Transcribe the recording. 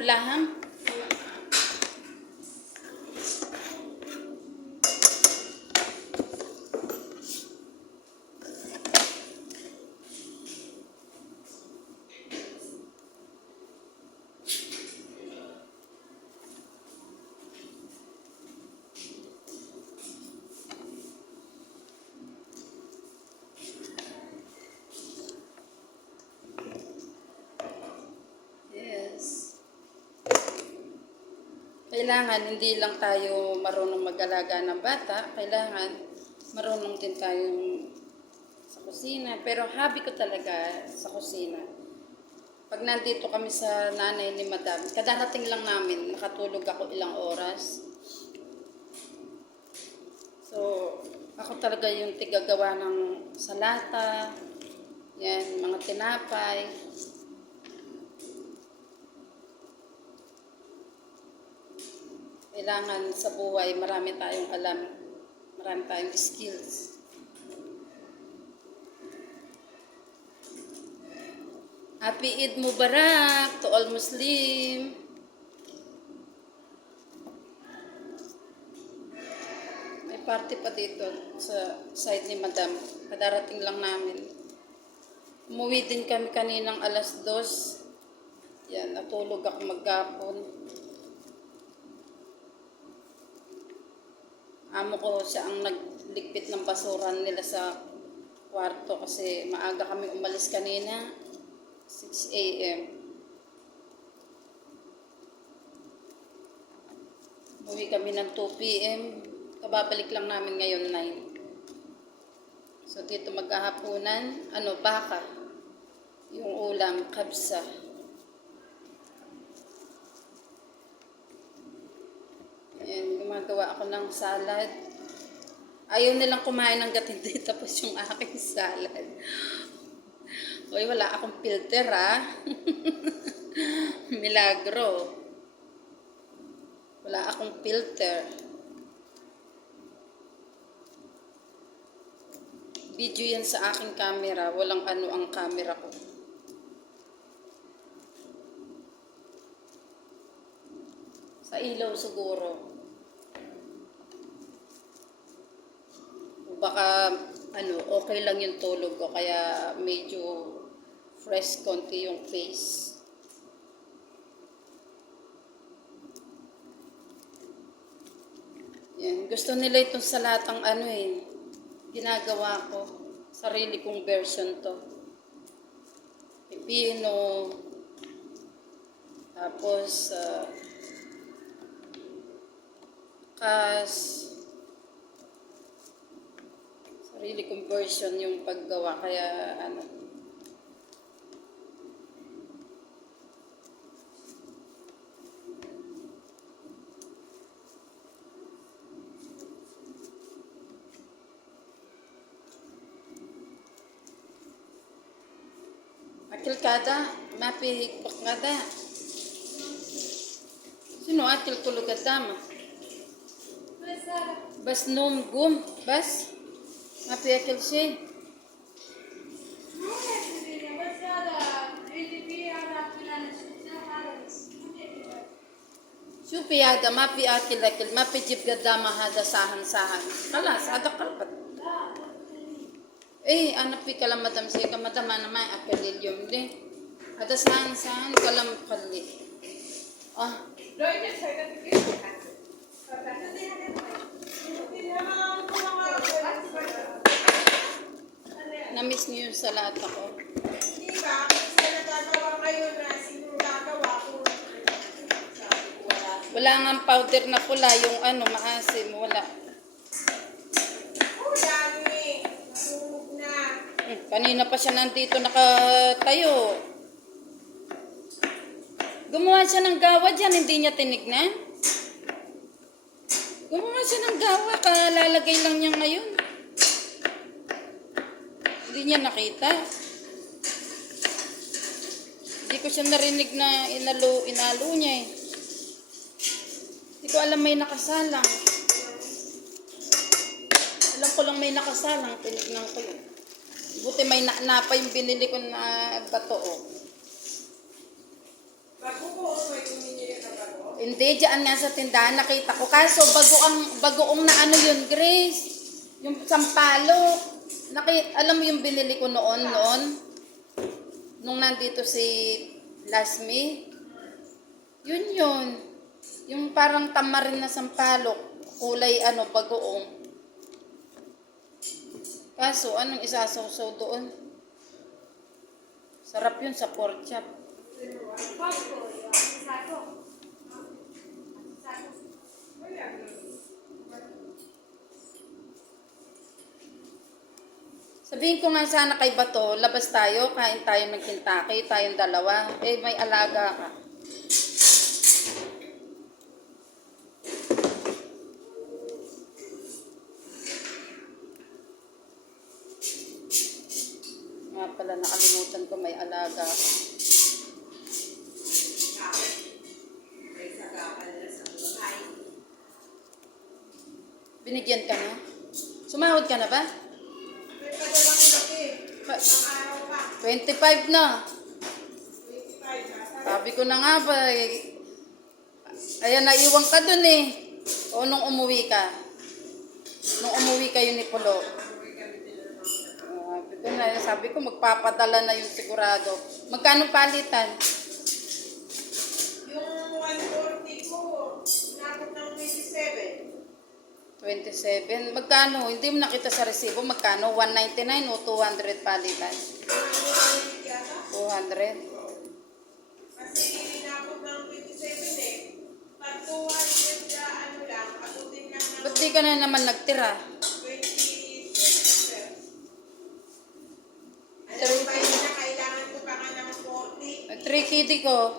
Ano, laham? Yes. Kailangan hindi lang tayo marunong mag-alaga ng bata, kailangan marunong din tayong sa kusina. Pero hobby ko talaga sa kusina. Pag nandito kami sa nanay ni Madam, kadarating lang namin, nakatulog ako ilang oras. So, ako talaga yung tigagawa ng salata, yan, mga tinapay. Kailangan sa buhay, marami tayong alam, marami tayong skills. Happy Eid Mubarak to all Muslim. May party pa dito sa side ni Madam. Kadarating lang namin. Umuwi din kami kaninang alas 2. Yan, natulog ako maghapon. Amo ko siya ang nagligpit ng basuran nila sa kwarto kasi maaga kami umalis kanina. 6 a.m. Uwi kami ng 2 p.m. Kababalik lang namin ngayon 9. So dito maghahaponan, baka. Yung ulam, kabsa. Ayan, gumagawa ako ng salad. Ayaw nilang kumain ng gatindi tapos yung aking salad. Uy, wala akong filter Milagro. Wala akong filter. Video yan sa aking camera. Walang ang camera ko. Sa ilaw siguro. O baka okay lang yung tulog ko kaya medyo fresh konti yung face. Yan. Gusto nila itong salatang ginagawa ko. Sarili kong version to. Pipino. Tapos, kas. Sarili kong version yung paggawa. Kaya, akil kada, mapi bakada. Sino akil kulugada ma? Bas nom gum, bas. Mapi akil siya. Supiyada, mapi akil, mapi jib gada mahada sahan. Kalas, ada kalpat. Anak pi kalam madam siya, kamadama naman akilil yung di. Ada sahan kalam kali. Na-miss niyo yung salata ko. Hindi ba? Kasi nagagawa kayo na sino gagawa ko. Wala nga powder na pula, yung maasim, wala. Dami. Nasunog na. Kanina pa siya nandito nakatayo. Gumawa siya ng gawa dyan, hindi niya tinignan. Gumawa siya ng gawa, kalalagay lang niya ngayon. Hindi niya nakita. Hindi ko siya narinig na inalo niya eh. Hindi ko alam may nakasalang. Alam ko lang may nakasalang, tinignan ko yun. Buti may napa yung binili ko na bato. Bago ko, may tumingin ka bago. Hindi, dyan nga sa tindahan nakita ko. Kaso bagoong na ano yun, Grace. Yung sampalok. Alam mo yung binili ko noon. Nung nandito si Lasmi. Yun. Yung parang tamarin na sampalok. Kulay bagoong. Kaso anong isasawsaw doon? Sarap yun sa pork chop. Sabihin ko nga sana kay Bato, labas tayo, kain tayo ng Kentucky, tayong dalawa. Eh, may alaga ka. Nga pala, nakalimutan ko may alaga ka. May sagapal na sa buhay. Binigyan ka na? Sumahod ka na ba? May padalang laki. Isang araw pa. 25 na. 25 ha. Sabi ko na nga ba, ayan, naiwan ka dun eh. O nung umuwi ka. Nung umuwi kayo ni Polo. Sabi ko, magpapadala na yung sigurado. Magkano palitan? Yung 140 ko, inabot ng 27. 27. Magkano? Hindi mo nakita sa resibo. Magkano? 199 o 200 palitan? Yata. 200. Kasi inabot ng 27 eh. Pag 200 lang, abutin lang ng Ba't di ka na naman nagtira? 26. Alam mo ba yun na kailangan ko pa nga ng 40? 3 kitty ko.